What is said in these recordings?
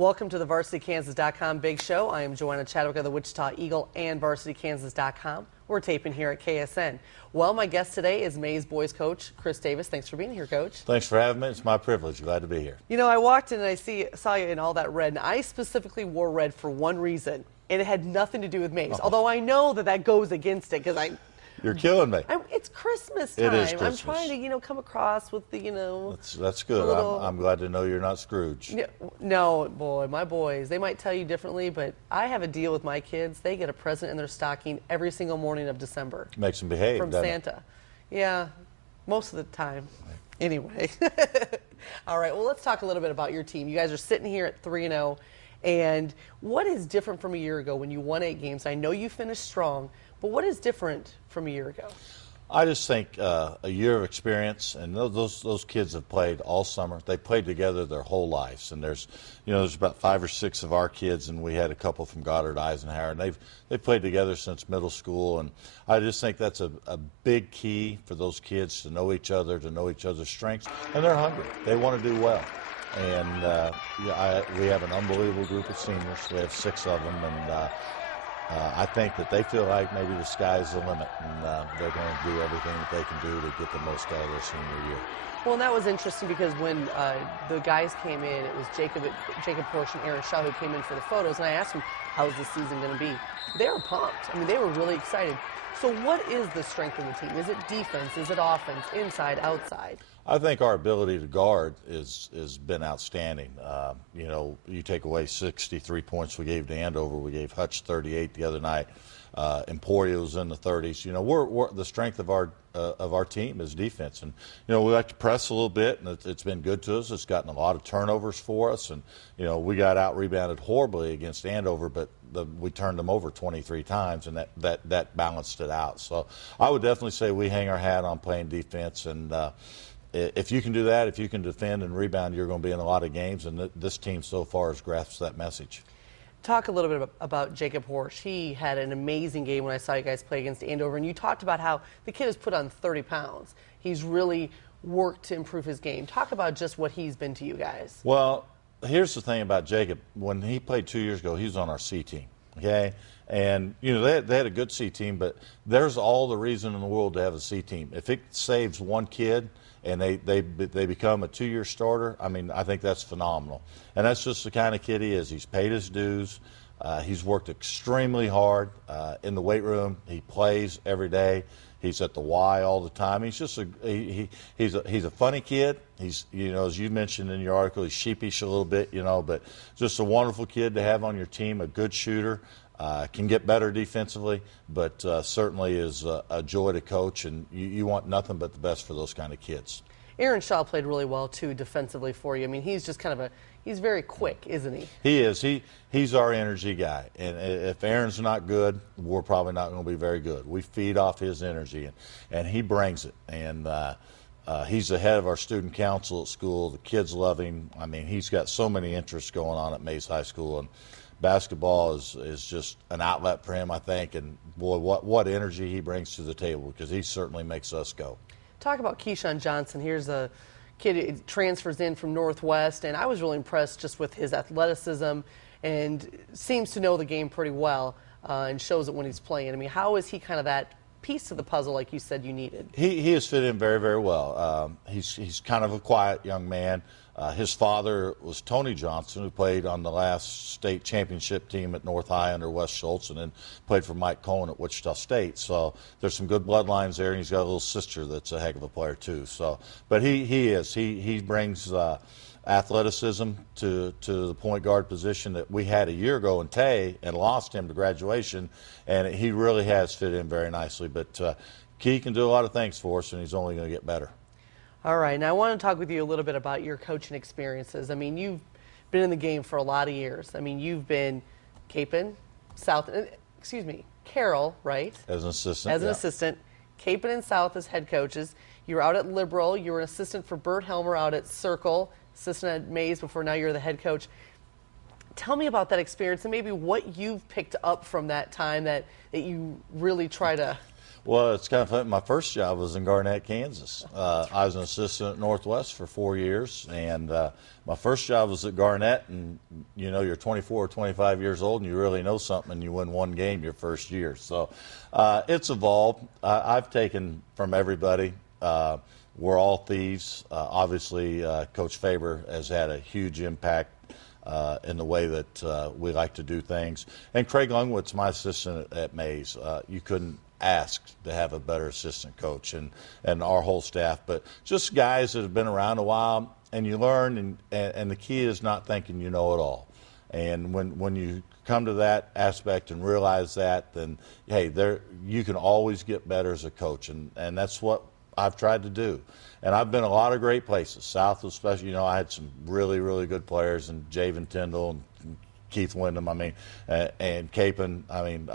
Welcome to the VarsityKansas.com Big Show. I am Joanna Chadwick of the Wichita Eagle and VarsityKansas.com. We're taping here at KSN. Well, my guest today is Maize boys coach Chris Davis. Thanks for being here, Coach. Thanks for having me. It's my privilege. Glad to be here. You know, I walked in and I saw you in all that red, and I specifically wore red for one reason, and it had nothing to do with Maize. Although I know that goes against it because You're killing me. It's Christmas time. It is Christmas. I'm trying to, come across with the, That's good. little... I'm glad to know you're not Scrooge. No, boy, my boys, they might tell you differently, but I have a deal with my kids. They get a present in their stocking every single morning of December. Makes them behave, from doesn't Santa. It? Yeah, most of the time. Anyway. All right, well, let's talk a little bit about your team. You guys are sitting here at 3-0, and what is different from a year ago when you won 8 games? I know you finished strong, but what is different from a year ago? I just think a year of experience, and those kids have played all summer. They played together their whole lives, and there's about 5 or 6 of our kids, and we had a couple from Goddard Eisenhower, and they've played together since middle school, and I just think that's a big key for those kids to know each other, to know each other's strengths, and they're hungry. They want to do well, and we have an unbelievable group of seniors. We have 6 of them, and I think that they feel like maybe the sky's the limit, and they're going to do everything that they can do to get the most out of their senior year. Well, and that was interesting because when the guys came in, it was Jacob Porsche and Aaron Shaw who came in for the photos, and I asked them, how's the season going to be? They were pumped. I mean, they were really excited. So what is the strength of the team? Is it defense? Is it offense? Inside, outside? I think our ability to guard has been outstanding. You take away 63 points we gave to Andover. We gave Hutch 38 the other night. Emporio's in the 30s. We're the strength of our team is defense, and we like to press a little bit, and it's been good to us. It's gotten a lot of turnovers for us, and we got out rebounded horribly against Andover, but we turned them over 23 times, and that balanced it out. So I would definitely say we hang our hat on playing defense, and if you can do that, if you can defend and rebound, you're going to be in a lot of games, and this team so far has grasped that message. Talk a little bit about Jacob Horsch. He had an amazing game when I saw you guys play against Andover, and you talked about how the kid has put on 30 pounds. He's really worked to improve his game. Talk about just what he's been to you guys. Well, here's the thing about Jacob. When he played 2 years ago, he was on our C team, okay? And, they had a good C team, but there's all the reason in the world to have a C team. If it saves one kid and they become a 2-year starter, I mean, I think that's phenomenal. And that's just the kind of kid he is. He's paid his dues. He's worked extremely hard in the weight room. He plays every day. He's at the Y all the time. He's just he's a funny kid. He's as you mentioned in your article, he's sheepish a little bit, but just a wonderful kid to have on your team. A good shooter. Can get better defensively, but certainly is a joy to coach, and you want nothing but the best for those kind of kids. Aaron Shaw played really well, too, defensively for you. I mean, he's just kind of he's very quick, isn't he? He is. He's our energy guy, and if Aaron's not good, we're probably not going to be very good. We feed off his energy, and he brings it, and he's the head of our student council at school. The kids love him. I mean, he's got so many interests going on at Maize High School, and basketball is just an outlet for him, I think, and boy, what energy he brings to the table, because he certainly makes us go. Talk about Keyshawn Johnson. Here's a kid who transfers in from Northwest, and I was really impressed just with his athleticism and seems to know the game pretty well and shows it when he's playing. I mean, how is he kind of that piece of the puzzle, like you said you needed? He has fit in very, very well. He's kind of a quiet young man. His father was Tony Johnson, who played on the last state championship team at North High under Wes Schultz, and then played for Mike Cohen at Wichita State. So there's some good bloodlines there, and he's got a little sister that's a heck of a player too. So, but he brings athleticism to the point guard position that we had a year ago in Tay and lost him to graduation, and he really has fit in very nicely. But Key can do a lot of things for us, and he's only going to get better. All right, now I want to talk with you a little bit about your coaching experiences. I mean, you've been in the game for a lot of years. I mean, you've been Carroll, right? As an assistant. As an assistant. Capon and South as head coaches. You were out at Liberal. You were an assistant for Bert Helmer out at Circle, assistant at Maize before now you're the head coach. Tell me about that experience and maybe what you've picked up from that time that you really try to Well, it's kind of funny. My first job was in Garnett, Kansas. I was an assistant at Northwest for 4 years, and my first job was at Garnett. And you know, you're 24 or 25 years old, and you really know something, and you win one game your first year. So it's evolved. I've taken from everybody. We're all thieves. Obviously, Coach Faber has had a huge impact in the way that we like to do things. And Craig Lungwood's my assistant at Maize. You couldn't ask to have a better assistant coach, and our whole staff, but just guys that have been around a while, and you learn, and the key is not thinking you know it all. And when you come to that aspect and realize that, then hey, you can always get better as a coach, and that's what I've tried to do. And I've been a lot of great places. South especially, you know, I had some really, really good players, and Javen Tyndall and Keith Wyndham, I mean, and Capon. I mean,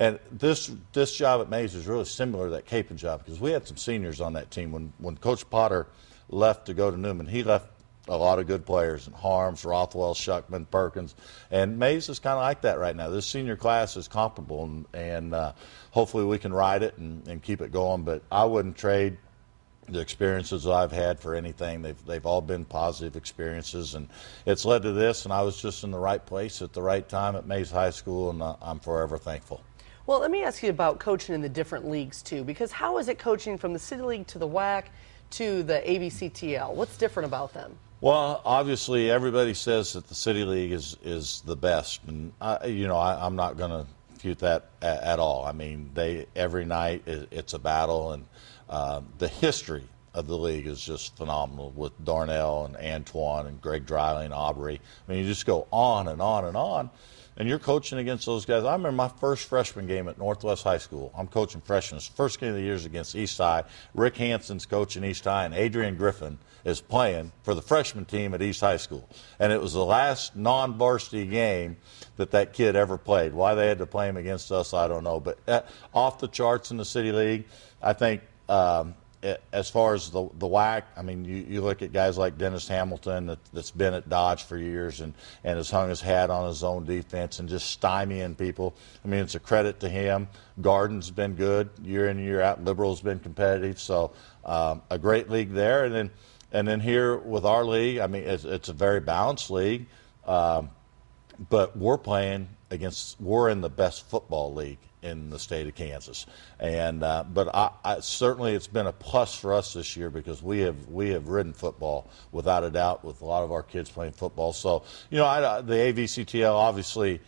and this job at Maize is really similar to that Capon job, because we had some seniors on that team. When Coach Potter left to go to Newman, he left a lot of good players, and Harms, Rothwell, Shuckman, Perkins, and Maize is kind of like that right now. This senior class is comparable, and hopefully we can ride it and keep it going. But I wouldn't trade the experiences I've had for anything. They've all been positive experiences, and it's led to this, and I was just in the right place at the right time at Maize High School, and I'm forever thankful. Well, let me ask you about coaching in the different leagues too, because how is it coaching from the City League to the WAC to the ABCTL? What's different about them? Well, obviously everybody says that the City League is the best, and I'm not going to refute that at all. I mean, every night it's a battle, and the history of the league is just phenomenal with Darnell and Antoine and Greg Driley and Aubrey. I mean, you just go on and on and on, and you're coaching against those guys. I remember my first freshman game at Northwest High School. I'm coaching freshmen. First game of the year is against East High. Rick Hansen's coaching East High, and Adrian Griffin is playing for the freshman team at East High School. And it was the last non-varsity game that kid ever played. Why they had to play him against us, I don't know. But off the charts in the City League, I think as far as the WAC, I mean, you look at guys like Dennis Hamilton that's been at Dodge for years and has hung his hat on his own defense and just stymieing people. I mean, it's a credit to him. Garden's been good year in and year out. Liberal's been competitive. So a great league there. And then here with our league, I mean, it's a very balanced league. But we're in the best football league in the state of Kansas, and but I certainly it's been a plus for us this year, because we have ridden football without a doubt, with a lot of our kids playing football. So the AVCTL obviously,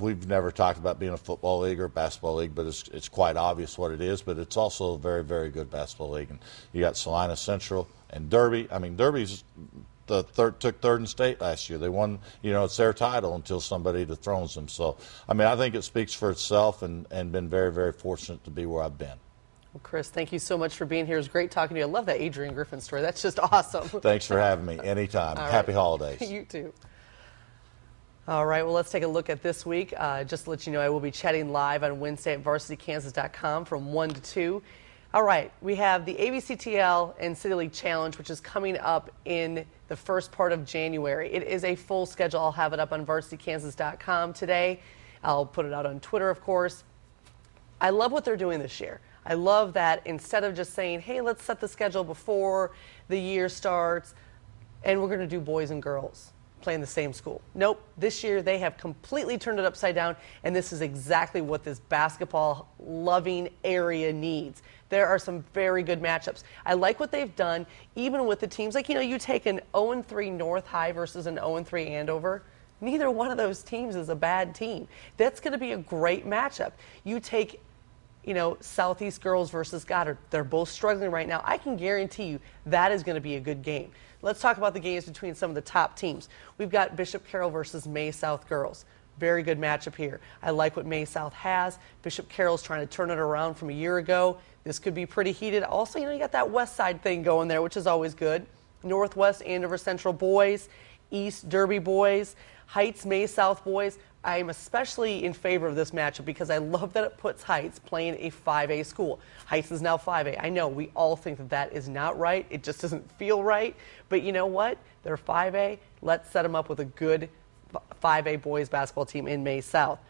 we've never talked about being a football league or a basketball league, but it's quite obvious what it is. But it's also a very, very good basketball league, and you got Salina Central and Derby. I mean, Derby's took third in state last year. They won, it's their title until somebody dethrones them. So, I mean, I think it speaks for itself, and been very, very fortunate to be where I've been. Well, Chris, thank you so much for being here. It was great talking to you. I love that Adrian Griffin story. That's just awesome. Thanks for having me. Anytime. Happy holidays. You too. All right, well, let's take a look at this week. Just to let you know, I will be chatting live on Wednesday at VarsityKansas.com from 1 to 2. All right, we have the ABCTL and City League Challenge, which is coming up in the first part of January. It is a full schedule. I'll have it up on VarsityKansas.com today. I'll put it out on Twitter, of course. I love what they're doing this year. I love that instead of just saying, hey, let's set the schedule before the year starts, and we're going to do boys and girls playing the same school. Nope, this year they have completely turned it upside down, and this is exactly what this basketball-loving area needs. There are some very good matchups. I like what they've done, even with the teams. Like, you take an 0-3 North High versus an 0-3 Andover. Neither one of those teams is a bad team. That's going to be a great matchup. You take, Southeast Girls versus Goddard. They're both struggling right now. I can guarantee you that is going to be a good game. Let's talk about the games between some of the top teams. We've got Bishop Carroll versus Maize South Girls. Very good matchup here. I like what Maize South has. Bishop Carroll's trying to turn it around from a year ago. This could be pretty heated. Also, you got that west side thing going there, which is always good. Northwest Andover Central boys, East Derby boys, Heights Maize South boys. I am especially in favor of this matchup because I love that it puts Heights playing a 5A school. Heights is now 5A. I know we all think that is not right. It just doesn't feel right. But you know what? They're 5A. Let's set them up with a good 5A boys basketball team in Maize South.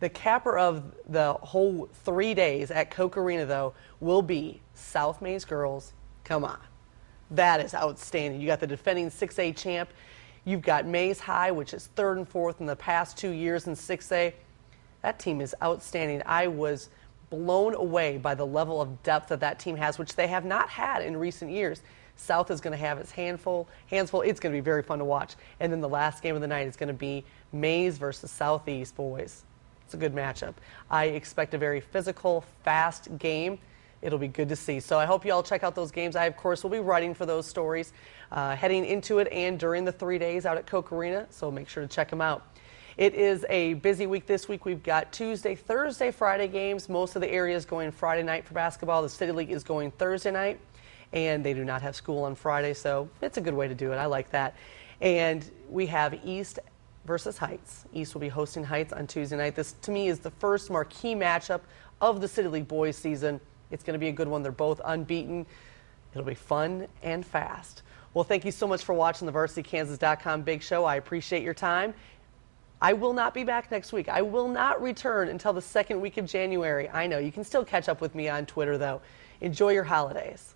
The capper of the whole 3 days at Koch Arena, though, will be South Maize girls. Come on. That is outstanding. You got the defending 6A champ. You've got Maize High, which is 3rd and 4th in the past 2 years in 6A. That team is outstanding. I was blown away by the level of depth that team has, which they have not had in recent years. South is going to have its hands full. It's going to be very fun to watch. And then the last game of the night is going to be Maize versus Southeast boys. It's a good matchup. I expect a very physical, fast game. It'll be good to see. So I hope you all check out those games. I, of course, will be writing for those stories heading into it and during the 3 days out at Koch Arena, so make sure to check them out. It is a busy week this week. We've got Tuesday, Thursday, Friday games. Most of the area is going Friday night for basketball. The City League is going Thursday night, and they do not have school on Friday, so it's a good way to do it. I like that. And we have East versus Heights. East will be hosting Heights on Tuesday night. This, to me, is the first marquee matchup of the City League boys season. It's going to be a good one. They're both unbeaten. It'll be fun and fast. Well, thank you so much for watching the VarsityKansas.com Big Show. I appreciate your time. I will not be back next week. I will not return until the second week of January. I know. You can still catch up with me on Twitter, though. Enjoy your holidays.